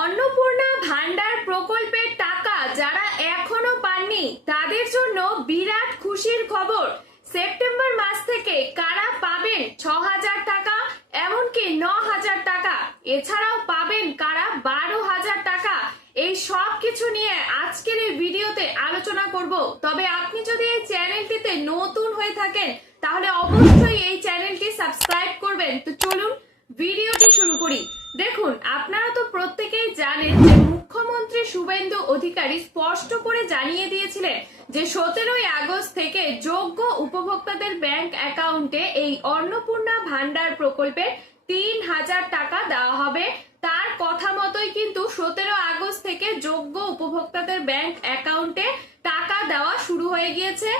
অন্নপূর্ণা ভান্ডার প্রকল্পের টাকা যারা এখনো পাননি তাদের জন্য বিরাট খুশির খবর। সেপ্টেম্বর মাস থেকে কারা পাবেন ৬,০০০ টাকা, এমনকি ৯,০০০ টাকা, এছাড়াও পাবেন কারা ১২,০০০ টাকা। এই সব কিছু নিয়ে আজকের এই ভিডিওতে আলোচনা করব। তবে আপনি যদি এই চ্যানেলটিতে নতুন হয়ে থাকেন তাহলে অবশ্যই এই চ্যানেলটি সাবস্ক্রাইব করবেন। তো চলুন ভিডিওটি শুরু করি। দেখুন, আপনারা তো প্রত্যেকেই জানেন যে মুখ্যমন্ত্রী শুভেন্দু অধিকারী স্পষ্ট করে জানিয়ে দিয়েছিলেন যে ১৭ই আগস্ট থেকে যোগ্য উপভোক্তাদের ব্যাংক অ্যাকাউন্টে এই অন্নপূর্ণা ভান্ডার প্রকল্পে ৩,০০০ টাকা দেওয়া হবে। তার কথা মতোই কিন্তু ১৭ আগস্ট থেকে যোগ্য উপভোক্তাদের ব্যাংক অ্যাকাউন্টে টাকা দেওয়া শুরু হয়ে গিয়েছে।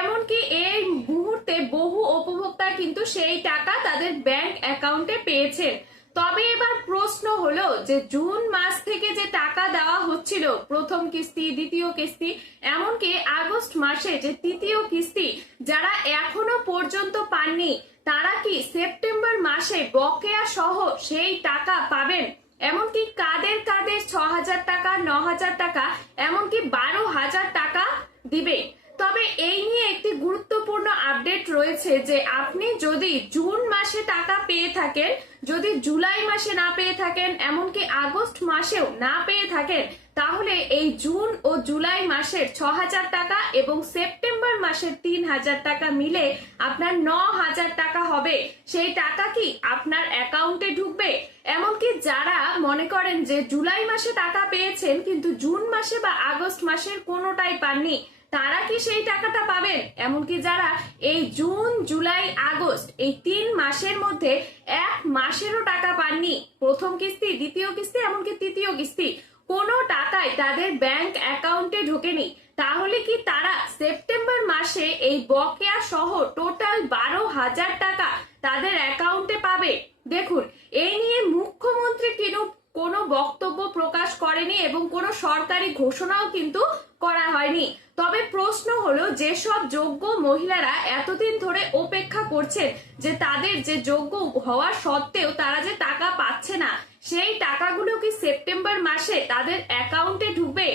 এমনকি এই মুহূর্তে বহু উপভোক্তা কিন্তু সেই টাকা তাদের ব্যাংক অ্যাকাউন্টে পেয়েছেন। তবে এবার প্রশ্ন হলো যে জুন মাস থেকে যে টাকা দেওয়া হচ্ছিল, প্রথম কিস্তি, দ্বিতীয় কিস্তি, এমনকি আগস্ট মাসে যে তৃতীয় কিস্তি, যারা এখনো পর্যন্ত পাননি তারা কি সেপ্টেম্বর মাসে বকেয়া সহ সেই টাকা পাবেন? এমনকি কাদের কাদের ৬,০০০ টাকা, ৯,০০০ টাকা, এমনকি ১২,০০০ টাকা দিবে? তবে এই নিয়ে একটি গুরুত্বপূর্ণ আপডেট রয়েছে যে আপনি যদি জুন মাসে টাকা পেয়ে থাকেন, যদি জুলাই মাসে না পেয়ে থাকেন, এমনকি আগস্ট মাসেও না পেয়ে থাকেন, তাহলে এই জুন ও জুলাই মাসের ৬,০০০ টাকা এবং সেপ্টেম্বর মাসের ৩,০০০ টাকা মিলে আপনার ৯,০০০ টাকা হবে। সেই টাকা কি আপনার অ্যাকাউন্টে ঢুকবে? এমনকি যারা মনে করেন যে জুলাই মাসে টাকা পেয়েছেন কিন্তু জুন মাসে বা আগস্ট মাসের কোনোটাই পাননি, তারা কি সেই টাকাটা পাবেন? এমনকি যারা এই জুন, জুলাই, আগস্ট এই ৩ মাসের মধ্যে এক মাসেরও টাকা পাননি, প্রথম কিস্তি, দ্বিতীয় কিস্তি, এমনকি তৃতীয় কিস্তি, কোনো টাকাই তাদের ব্যাংক অ্যাকাউন্টে ঢোকেনি, তাহলে কি তারা সেপ্টেম্বর মাসে এই বকেয়া সহ টোটাল ১২,০০০ টাকা তাদের অ্যাকাউন্টে পাবে? দেখুন, এই নিয়ে মুখ্যমন্ত্রী কিন্তু কোনো বক্তব্য প্রকাশ করেনি এবং কোনো সরকারি ঘোষণাও কিন্তু করা হয়নি। তবে প্রশ্ন হলো, যেসব যোগ্য মহিলারা এতদিন ধরে অপেক্ষা করছেন যে তাদের যে যোগ্য হওয়ার সত্ত্বেও তারা যে টাকা পাচ্ছে না, সেই টাকাগুলো কি সেপ্টেম্বর মাসে তাদের অ্যাকাউন্টে ঢুকবে?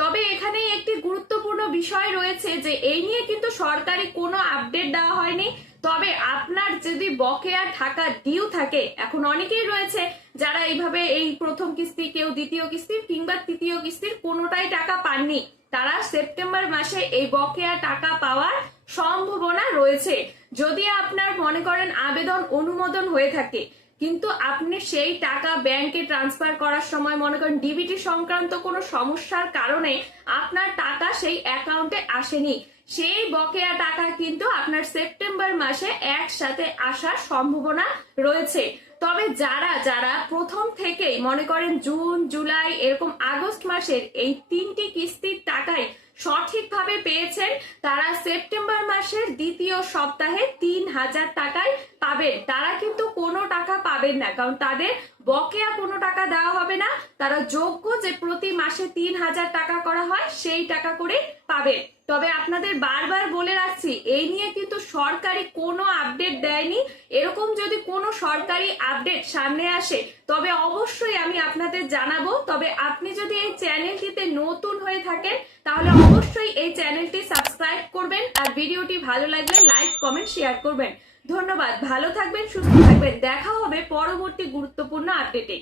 তবে এখানে একটি গুরুত্বপূর্ণ বিষয় রয়েছে যে এই নিয়ে কিন্তু সরকারি কোনো আপডেট দেওয়া হয়নি। তবে আপনার যদি বকেয়া টাকা ডিউ থাকে, এখন অনেকেই রয়েছে যারা এইভাবে এই প্রথম কিস্তি, কেউ দ্বিতীয় কিস্তি কিংবা তৃতীয় কিস্তির কোনোটাই টাকা পাননি, তারা সেপ্টেম্বর মাসে এই বকেয়া টাকা পাওয়ার সম্ভাবনা রয়েছে। যদি আপনার মনে করেন আবেদন অনুমোদন হয়ে থাকে কিন্তু আপনি সেই টাকা ব্যাংকে ট্রান্সফার করার সময় মনে করেন ডিবিটি সংক্রান্ত কোনো সমস্যার কারণে আপনার টাকা সেই অ্যাকাউন্টে আসেনি, সেই বকেয়া টাকা কিন্তু আপনার সেপ্টেম্বর মাসে একসাথে আসার সম্ভাবনা রয়েছে। তবে যারা যারা প্রথম থেকেই মনে করেন জুন, জুলাই, এরকম আগস্ট মাসের এই ৩টি কিস্তির টাকায় সঠিকভাবে পেয়েছেন, তারা সেপ্টেম্বর মাসের দ্বিতীয় সপ্তাহে ৩,০০০ টাকায় পাবেন। তারা কিন্তু কোনো টাকা পাবেন না, কারণ তাদের বকেয়া কোনো টাকা দেওয়া হবে না। তারা যোগ্য যে প্রতি মাসে ৩,০০০ টাকা করা হয় সেই টাকা করে পাবেন। তবে আপনাদের বারবার বলে রাখছি, এই নিয়ে কিন্তু সরকারি কোনো আপডেট দেয়নি। এরকম যদি কোনো সরকারি আপডেট সামনে আসে তবে অবশ্যই আমি আপনাদের জানাবো। তবে আপনি যদি এই চ্যানেলটিতে নতুন হয়ে থাকেন তাহলে অবশ্যই এই চ্যানেলটি সাবস্ক্রাইব করবেন আর ভিডিওটি ভালো লাগলে লাইক, কমেন্ট, শেয়ার করবেন। ধন্যবাদ। ভালো থাকবেন, সুস্থ থাকবেন। দেখা হবে পরবর্তী গুরুত্বপূর্ণ আপডেটে।